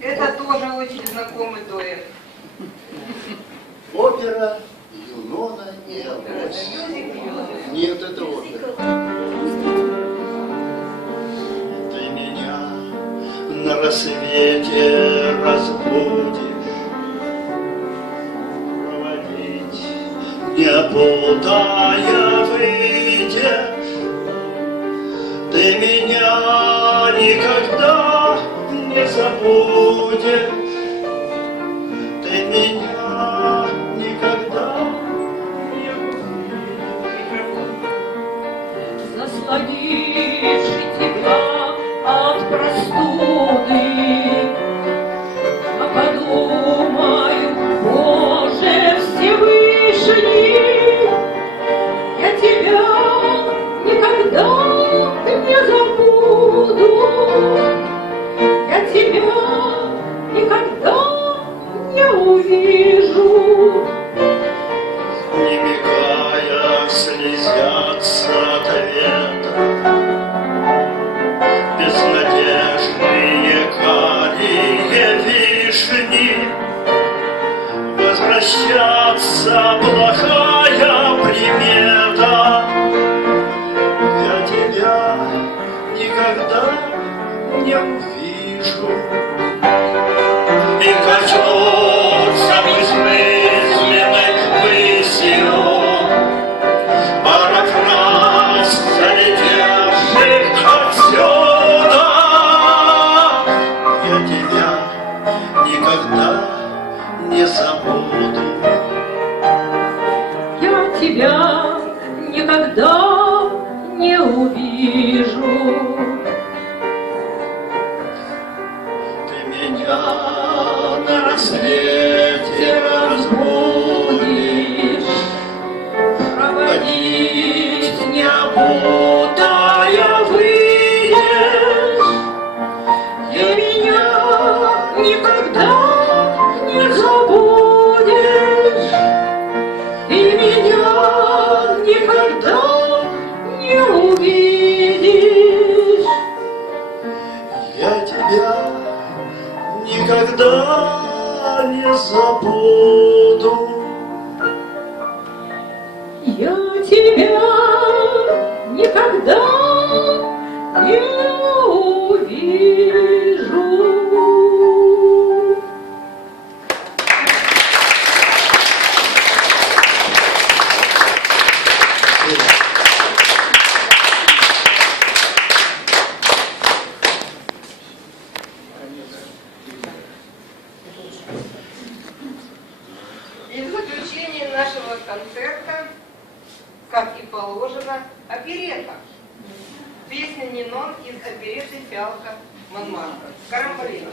Это тоже очень знакомый дуэт. Опера Юнона и Авось. Нет, это опера. Ты меня на рассвете разбудишь, проводить, не путая выйдешь. Ты меня никогда не забудешь. Ты меня никогда не забудешь. Заслонивши тебя от простуды, а подумаю, Боже Всевышний, я тебя никогда не забуду, я тебя никогда не увижу. Не мигая, слезятся от ветра безнадежные карие вишни. Возвращаться плохая примета. Я тебя никогда не увижу. И коснуться бессмысленной высью парафраз залетевших отсюда. Я тебя никогда не забуду. Я тебя никогда не увижу. Ты меня на рассвете разбудишь, проводить не путая выйдешь. И меня никогда не забудешь. И меня никогда не увидишь. Я тебя никогда не забуду. Я тебя никогда не увижу. И в заключение нашего концерта, как и положено, оперета. Песня Нинон из опереты «Фиалка Монмартра». Карамболина.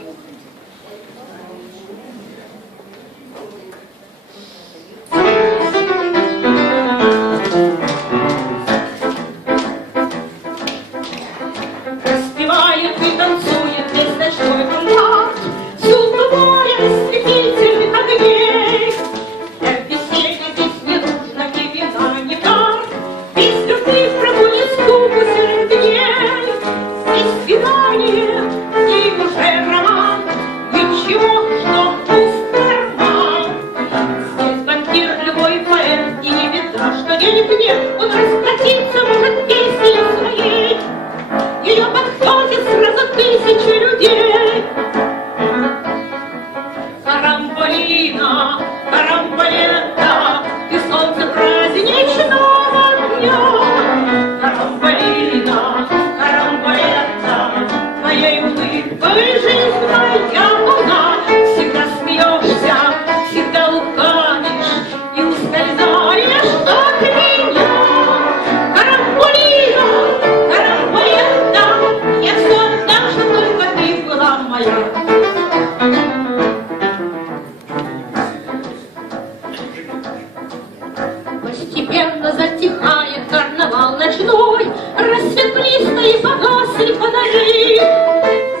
Распевает и танцует весь ночной контакт, всюду море ослепительных огней. Для веселья здесь не нужно ни вина, ни карт, без любви прогонит скуку серых дней. Здесь свидание и уже роман, ничего, что пустой роман. Здесь банкир, любой поэт, и не беда, что денег нет, он расплатиться может песней своей. Ее подхватит сразу тысячи людей. Карамболина, карамболета, ты солнце праздничного дня. Карамболина, карамболета, твоей улыбкой жизнь моя луна. Всегда смеешься, всегда лукавишь и ускользаешь от меня. Карамболина, карамболета, я все отдам, что только ты была моя. Постепенно затихает карнавал ночной, рассвет близко и погасли фонари.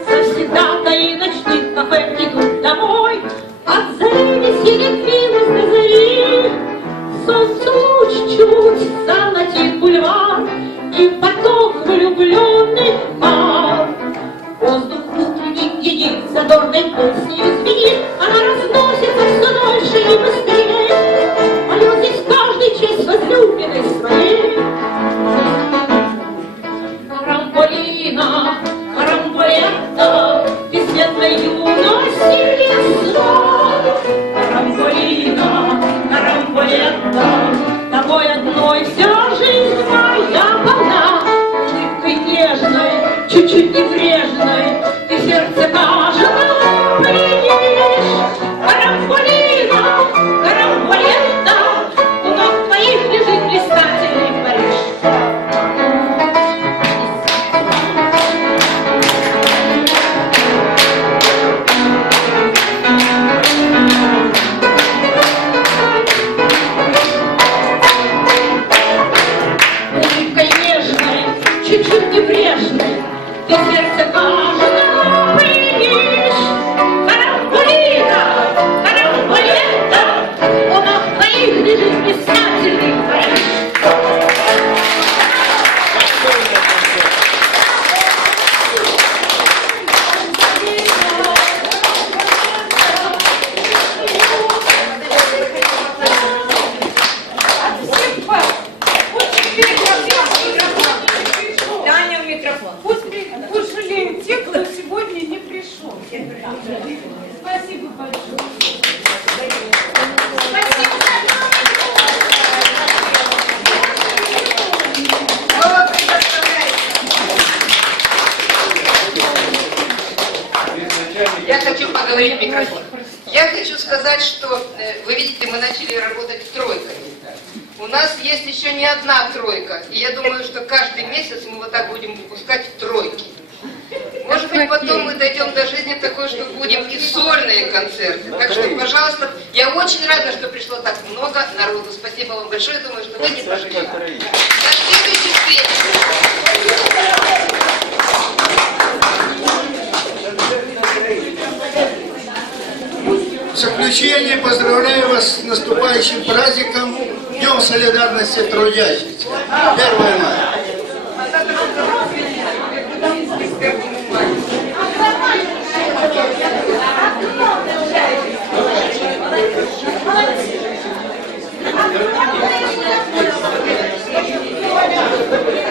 Завсегда-то и ночных кафе идут домой, от зари веселье длилось до зари. Солнце луч чуть-чуть золотит бульвар и поток влюбленных пар. Воздух внутренний едит, задорной песней звенит, она разносится все дольше и быстрее. Поет здесь каждый честь возлюбленной своей. Карамболина, карамболетта, бесцветной юности весна. Карамболина, карамболетта, тобой одной вся жизнь моя полна. Улыбкой нежной, чуть-чуть небрежной, ты сердце каждого пленишь. Карамболина, карамболетта, у ног твоих лежит блистательный Париж. Улыбкой нежной, чуть-чуть небрежной, ты сердце каждого пленишь. Карамболина, карамболетта, у ног твоих лежит блистательный Париж. Таня в микрофон. Пусть жалеют те, кто сегодня не пришел. Спасибо большое. Слово предоставляется. Я хочу поговорить в микрофон. Я хочу сказать, что, вы видите, мы начали работать тройкой. У нас есть еще не одна тройка. И я думаю, что каждый месяц мы вот так будем выпускать тройки. Может быть, потом мы дойдем до жизни такой, что будем и сольные концерты. Так что, пожалуйста, я очень рада, что пришло так много народу. Спасибо вам большое. Думаю, что вы не пожалеете. До следующей встречи. В заключение поздравляю вас с наступающим праздником, Днем солидарности трудящихся. 1 мая.